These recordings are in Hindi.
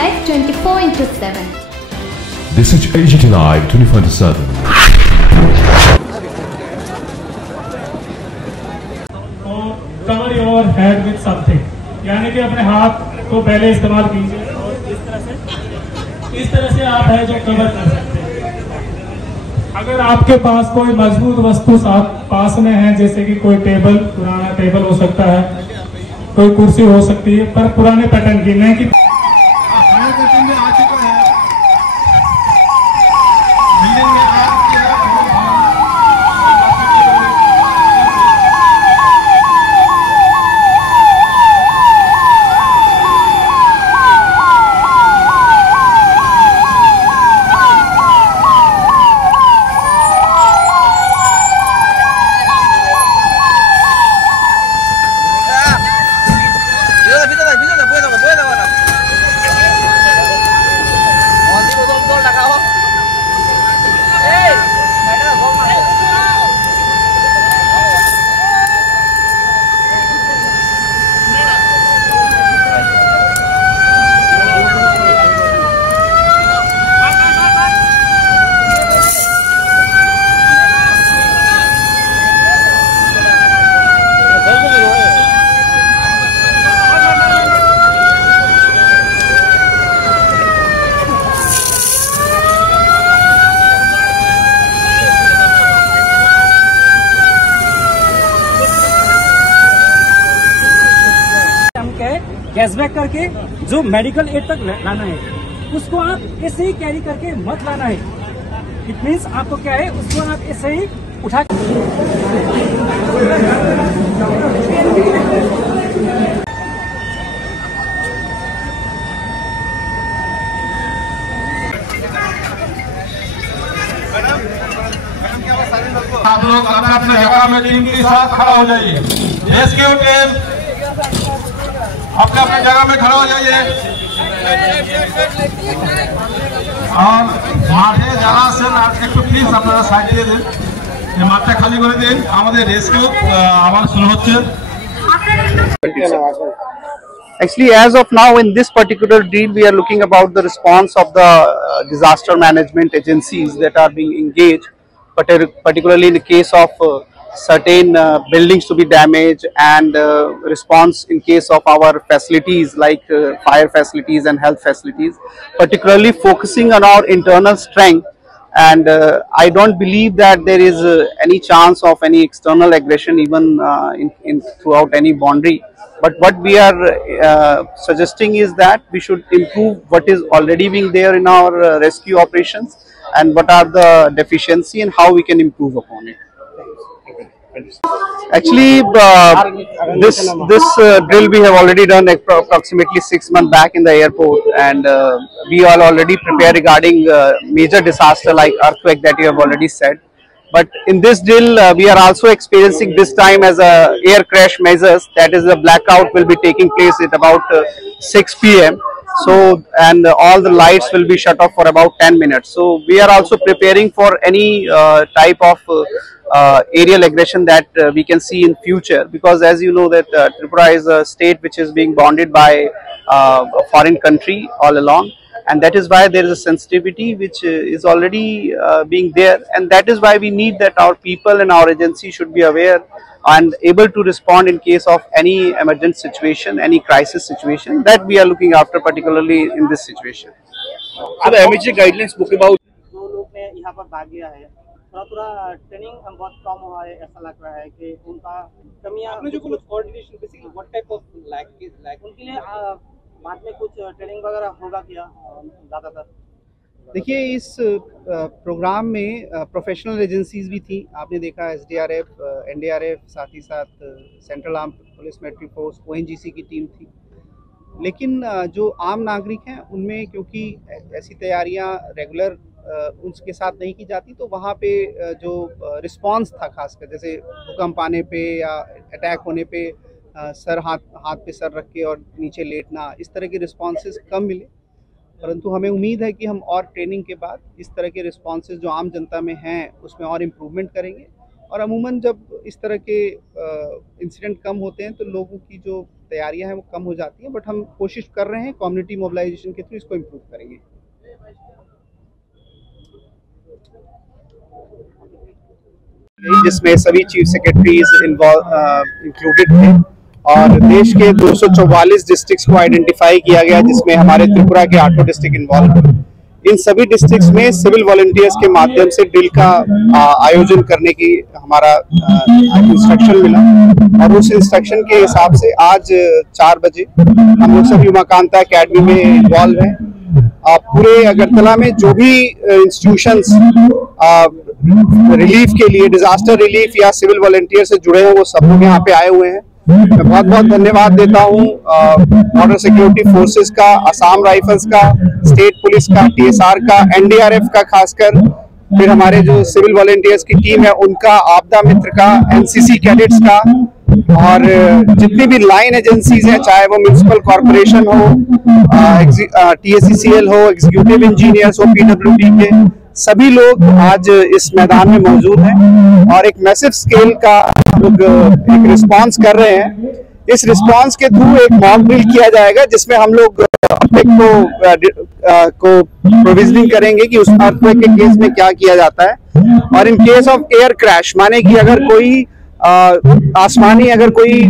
Live 24/7. This is AGT Live 24/7. Cover your head with something, यानी कि अपने हाथ को पहले इस्तेमाल कीजिए और इस तरह से आप है जो कवर कर सकते हैं। अगर आपके पास कोई मजबूत वस्तु पास में है, जैसे कि कोई टेबल, पुराना टेबल हो सकता है, कोई कुर्सी हो सकती है, पर पुराने पैटर्न की नहीं कि कैशबैक करके जो मेडिकल एड तक लाना है उसको आप ऐसे ही कैरी करके मत लाना है। इट मीन्स आपको क्या है, उसको आप ऐसे ही उठा आप लोग अपने अपने जगह में टीम के साथ खड़ा हो जाइए। रेस्क्यू टीम अपने अपने जगह में खड़ा हो जाइए और মাঠে যারা আছেন একটু প্লিজ আপনারা সাইডে দিয়ে দিন, এই মাঠটা খালি করে দিন। আমাদের রেস্কিউ আবার শুরু হচ্ছে। Actually, as of now, in this particular drill, we are looking about the response of the disaster management agencies that are being engaged, particularly in the case of certain buildings to be damaged, and response in case of our facilities like fire facilities and health facilities, particularly focusing on our internal strength. And I don't believe that there is any chance of any external aggression even throughout any boundary. But what we are suggesting is that we should improve what is already being there in our rescue operations, and what are the deficiency and how we can improve upon it. Actually, this drill we have already done approximately 6 months back in the airport, and we are already prepared regarding major disaster like earthquake that you have already said. But in this drill, we are also experiencing this time as a air crash measures. That is, the blackout will be taking place at about 6 p.m. So, and all the lights will be shut off for about 10 minutes. So we are also preparing for any type of aerial aggression that we can see in future, because as you know that Tripura is a state which is being bounded by a foreign country all along, and that is why there is a sensitivity which is already being there, and that is why we need that our people and our agency should be aware and able to respond in case of any emergent situation, any crisis situation that we are looking after, particularly in this situation. So the emergency guidelines spoke about जो लोग ने यहाँ पर भाग गया है, थोड़ा ट्रेनिंग बहुत कम हुआ है, ऐसा लग रहा है कि उनका कमियां जो कुछ coordination basically what type of lack उनके लिए बाद में कुछ ट्रेनिंग वगैरह होगा क्या ज़्यादातर? देखिए, इस प्रोग्राम में प्रोफेशनल एजेंसीज भी थी। आपने देखा SDRF, NDRF, साथ ही साथ central arm police, military force, ONGC की टीम थी। लेकिन जो आम नागरिक हैं उनमें क्योंकि ऐसी तैयारियां रेगुलर उनके साथ नहीं की जाती, तो वहाँ पे जो रिस्पांस था, खासकर जैसे भूकंप आने पे या अटैक होने पे सर हाथ पे सर रख के और नीचे लेटना, इस तरह के रिस्पांसेस कम मिले। परंतु हमें उम्मीद है कि हम और ट्रेनिंग के बाद इस तरह के रिस्पांसेस जो आम जनता में हैं उसमें और इम्प्रूवमेंट करेंगे। और अमूमन जब इस तरह के इंसिडेंट कम होते हैं तो लोगों की जो तैयारियां हैं वो कम हो जाती हैं, बट हम कोशिश कर रहे हैं कम्युनिटी मोबिलाइजेशन के थ्रू इसको इम्प्रूव करेंगे। जिसमें सभी चीफ सेक्रेटरीज इंक्लूडेड थे और देश के 244 डिस्ट्रिक्ट्स को आइडेंटिफाई किया गया, जिसमें हमारे त्रिपुरा के 8 डिस्ट्रिक्ट इन्वॉल्व हैं। इन सभी डिस्ट्रिक्ट्स में सिविल वॉलंटियर्स के माध्यम से ड्रिल का आयोजन करने की हमारा इंस्ट्रक्शन मिला और उस इंस्ट्रक्शन के हिसाब से आज 4 बजे हम लोग सभी उमाकांता अकेडमी में इन्वॉल्व हैं। पूरे अगरतला में जो भी इंस्टीट्यूशंस रिलीफ के लिए, डिजास्टर रिलीफ या सिविल वॉलंटियर से जुड़े हैं, वो सब लोग यहाँ पे आए हुए हैं। मैं बहुत बहुत धन्यवाद देता हूँ बॉर्डर सिक्योरिटी फोर्सेस का, असम राइफल्स का, स्टेट पुलिस का, TSR का, NDRF का, खासकर फिर हमारे जो सिविल वॉलंटियर्स की टीम है उनका, आपदा मित्र का, NCC कैडेट्स का और जितनी भी लाइन एजेंसीज हैं, चाहे वो म्युनिसिपल कॉर्पोरेशन हो, TSCCL हो, एग्जीक्यूटिव इंजीनियर्स हो, PWD के सभी लोग आज इस मैदान में मौजूद हैं और एक मैसिव स्केल का लोग एक रिस्पांस कर रहे हैं। इस रिस्पांस के थ्रू एक मॉक ड्रिल किया जाएगा जिसमें हम लोग को प्रोविजनिंग करेंगे कि उस अर्थक्वेक के केस में क्या किया जाता है और in case of air crash, माने कि अगर कोई आसमानी अगर कोई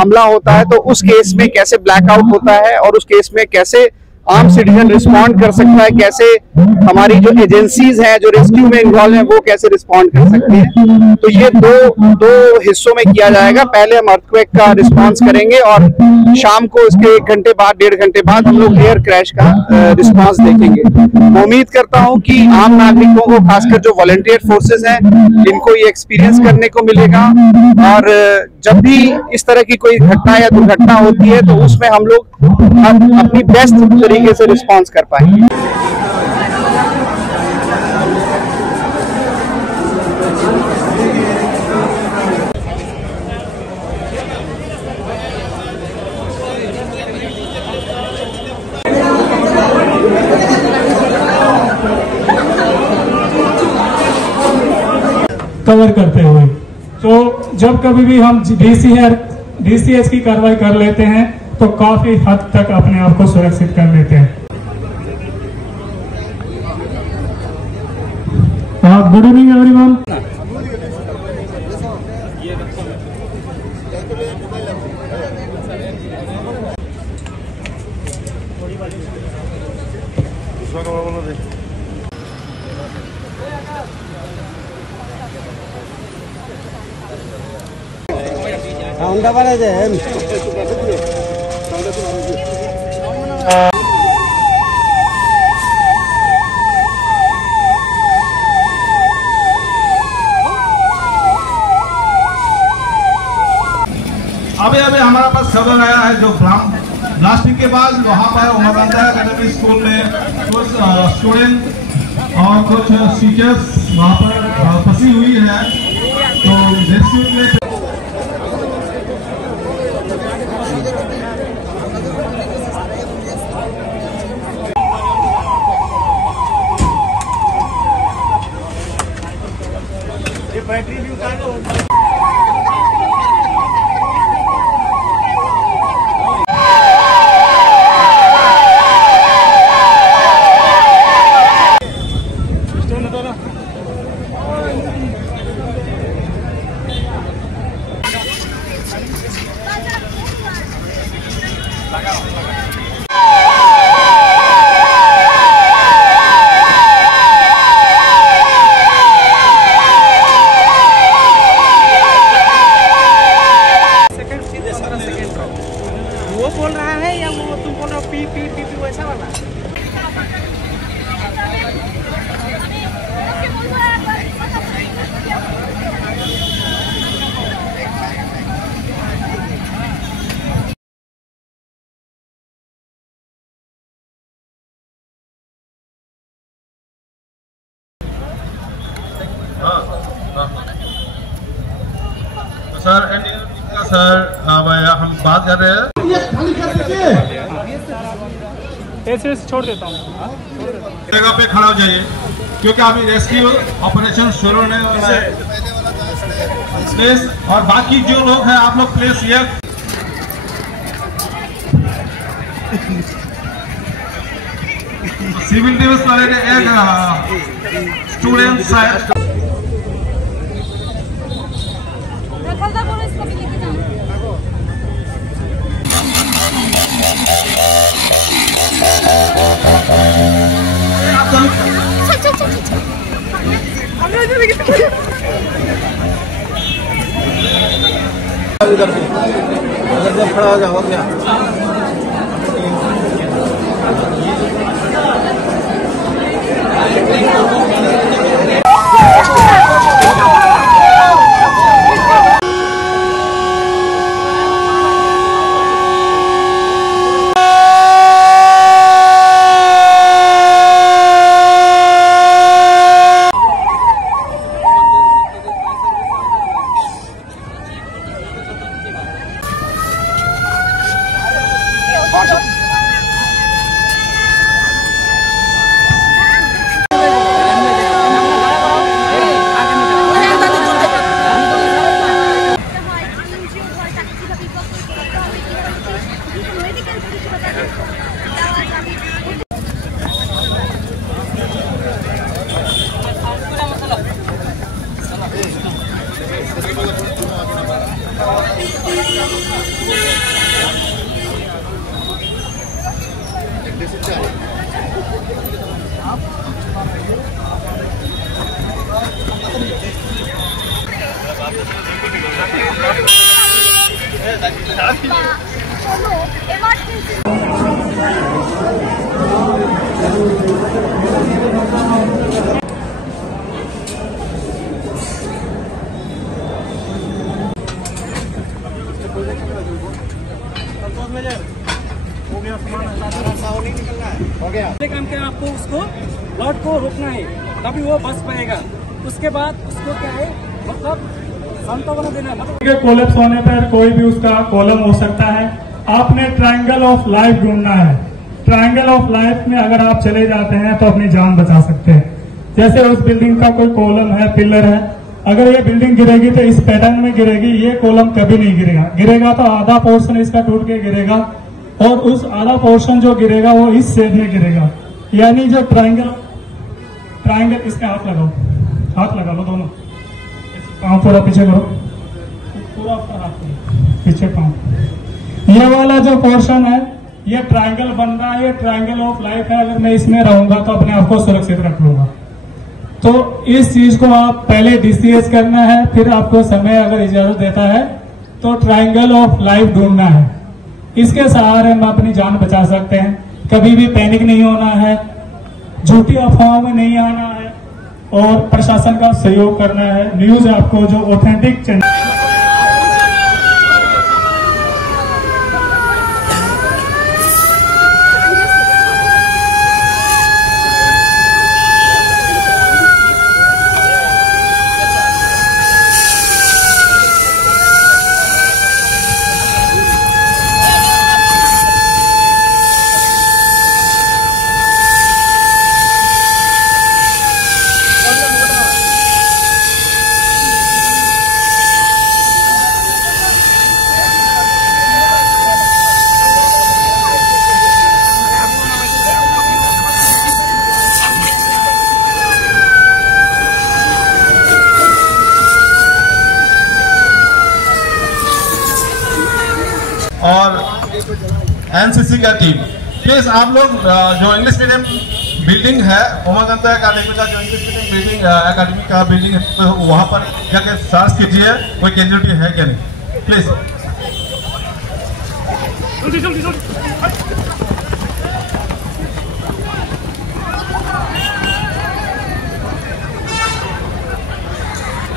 हमला होता है तो उस केस में कैसे ब्लैकआउट होता है और उस केस में कैसे आम सिटीजन रिस्पॉन्ड कर सकता है, कैसे हमारी जो एजेंसीज हैं जो रेस्क्यू में इन्वॉल्व हैं वो कैसे रिस्पॉन्ड कर सकती हैं। तो ये दो हिस्सों में किया जाएगा। पहले हम अर्थक्वेक का रिस्पॉन्स करेंगे और शाम को इसके 1 घंटे बाद, 1.5 घंटे बाद हम लोग एयर क्रैश का रिस्पॉन्स देखेंगे। मैं उम्मीद करता हूं कि आम नागरिकों को, खासकर जो वॉलंटियर फोर्सेस हैं, इनको ये एक्सपीरियंस करने को मिलेगा और जब भी इस तरह की कोई घटना या दुर्घटना होती है तो उसमें हम लोग अपनी बेस्ट तरीके से रिस्पॉन्स कर पाएंगे। कवर करते हुए तो जब कभी भी हम DCH की कार्रवाई कर लेते हैं तो काफी हद तक अपने आप को सुरक्षित कर लेते हैं। Good evening everyone. अभी हमारे पास खबर आया है जो ब्लास्टिंग के बाद वहाँ पर उमाकांता अकेडमी स्कूल में कुछ स्टूडेंट और कुछ टीचर्स वहाँ पर फंसी हुई है, तो रेस्क्यू में बैटरी भी उतार दो। वो बोल रहा है या वो तुम बोल रहे हो पी पी पी पी वैसा वाला? सर हम बात कर रहे हैं, ऐसे छोड़ देता हूँ, जगह पे खड़ा हो जाइए क्योंकि अभी रेस्क्यू ऑपरेशन शुरू होने वाला है। प्लीज, और बाकी जो लोग हैं आप लोग प्लीज ये सिविल डिफेंस वाले ने एक स्टूडेंट साइड खड़ा हो जाओ क्या काम क्या आपको उसको लॉट को रोकना है, तभी वो बस पाएगा। उसके बाद उसको क्या है मतलब सांत्वना देना, मतलब कोलैप्स होने पर कोई भी उसका कॉलम हो सकता है। आपने ट्रायंगल ऑफ लाइफ ढूंढना है। ट्रायंगल ऑफ लाइफ में अगर आप चले जाते हैं तो अपनी जान बचा सकते हैं। जैसे उस बिल्डिंग का कोई कॉलम है, पिलर है, अगर ये बिल्डिंग गिरेगी तो इस पैटर्न में गिरेगी, ये कॉलम कभी नहीं गिरेगा। गिरेगा तो आधा पोर्शन इसका टूट के गिरेगा और उस आधा पोर्शन जो गिरेगा वो इस शेप में गिरेगा। यानी जो ट्रायंगल इसमें हाथ लगा लो दोनों, पाँव थोड़ा पीछे करो, पूरा ऊपर हाथ करो, पीछे पाँव। ये वाला जो पोर्शन है ये ट्रायंगल बन रहा है, ये ट्रायंगल ऑफ लाइफ है। अगर मैं इसमें रहूंगा तो अपने आप को सुरक्षित रख लूंगा। तो इस चीज को आप पहले डीसीएस करना है, फिर आपको समय अगर इजाजत देता है तो ट्रायंगल ऑफ लाइफ ढूंढना है। इसके सहारे हम अपनी जान बचा सकते हैं। कभी भी पैनिक नहीं होना है, झूठी अफवाहों में नहीं आना है और प्रशासन का सहयोग करना है। न्यूज आपको जो ऑथेंटिक चैनल और एनसीसी का टीम, प्लीज आप लोग जो इंग्लिश मीडियम बिल्डिंग है उमाकांता अकादमी का, जो इंग्लिश मीडियम बिल्डिंग अकादमी का बिल्डिंग है, तो वहाँ पर जाकर सर्च कीजिए कोई कैजुअलिटी है क्या नहीं, प्लीज।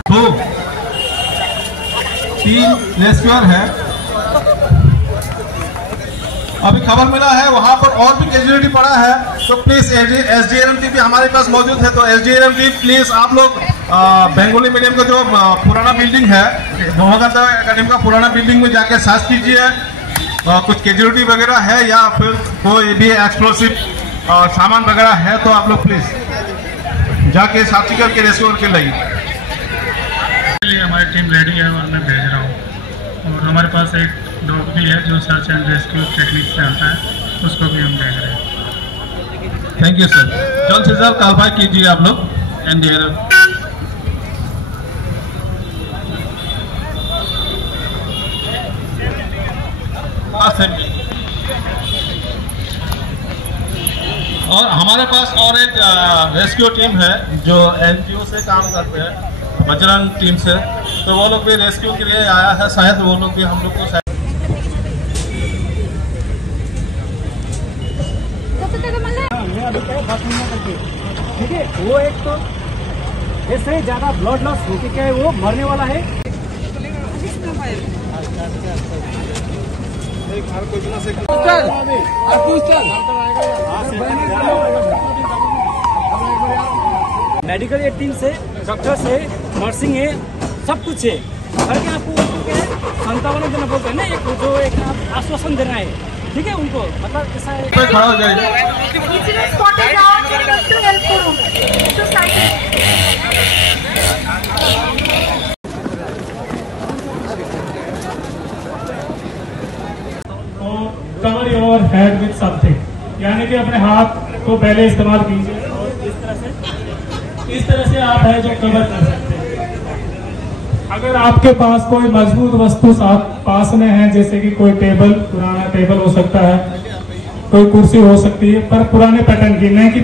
दो 3 रेस्क्यूअर है। अभी खबर मिला है वहां पर और भी कैजुअलिटी पड़ा है, तो प्लीज एसडीआरएम टीम भी हमारे पास मौजूद है। तो एसडीआरएम टीम प्लीज आप लोग बंगाली मीडियम का जो पुराना बिल्डिंग है, उमाकांता अकादमी का पुराना बिल्डिंग में जाके सर्च कीजिए कुछ कैजुअलिटी वगैरह है या फिर कोई भी एक्सप्लोसिव सामान वगैरह है, तो आप लोग प्लीज जाके साथी करके रेस्क्यू करके लाइए। हमारी टीम रेडी है और मैं भेज रहा हूँ। और हमारे पास एक डॉग भी है जो सर्च एंड रेस्क्यू टेक्निक से आता है। उसको भी हम देख रहे हैं। Thank you sir. जल्द से जल्द कॉल बैक कीजिए आप लोग एंड और हमारे पास और एक रेस्क्यू टीम है जो एनजीओ से काम करते हैं, बजरंग टीम से, तो वो लोग भी रेस्क्यू के लिए आया है। शायद वो लोग भी हम लोग को ठीक है। वो एक तो इससे ज्यादा ब्लड लॉस होके क्या है वो मरने वाला है। मेडिकल एड टीम से, डॉक्टर से, नर्सिंग है, सब कुछ है। करके आपको क्या है संतावना देना बोलते हैं ना, एक जो एक आश्वासन देना है, ठीक है उनको, मतलब ऐसा खड़ा हो जाएगा। Cover your head with something, यानी कि अपने हाथ को पहले इस्तेमाल कीजिए और इस तरह से आप है जो कवर कर सकते हैं। अगर आपके पास कोई मजबूत वस्तु पास में है, जैसे कि कोई टेबल, पुराना टेबल हो सकता है, कोई कुर्सी हो सकती है, पर पुराने पैटर्न की नहीं कि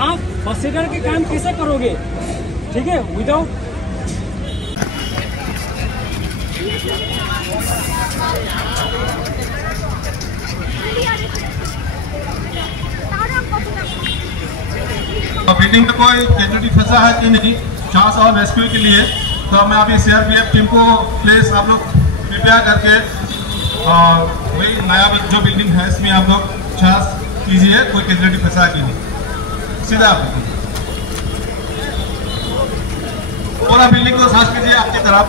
आप फर्स्ट एड के काम कैसे करोगे, ठीक है, विदाउट बिल्डिंग में कोई कैजुअलिटी फंसा है कि नहीं, जांच और रेस्क्यू के लिए तो मैं अभी सीआरपीएफ टीम को प्लीज आप लोग कृपया करके वही नया जो बिल्डिंग है इसमें आप लोग जांच कीजिए कोई कैजुअलिटी फंसा है कि नहीं। सीधा आप पूरा बिल्डिंग को जांच कीजिए आपकी तरफ।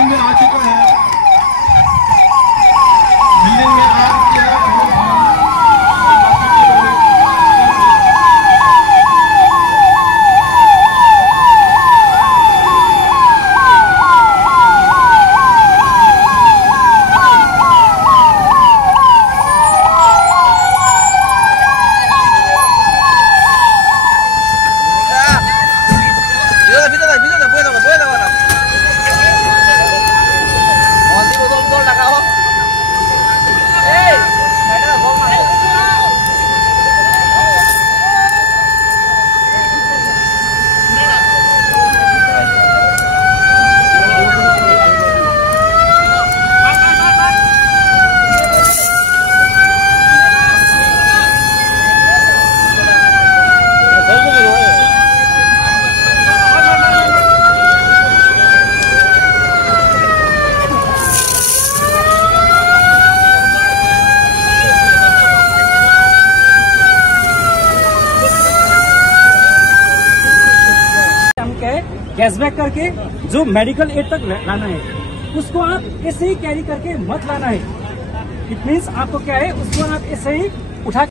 में आ चुका है, बिल्डिंग में आ चुका है। कैशबैक करके जो मेडिकल एड तक लाना है उसको आप ऐसे ही कैरी करके मत लाना है। इट मीन्स आपको क्या है उसको आप ऐसे ही उठा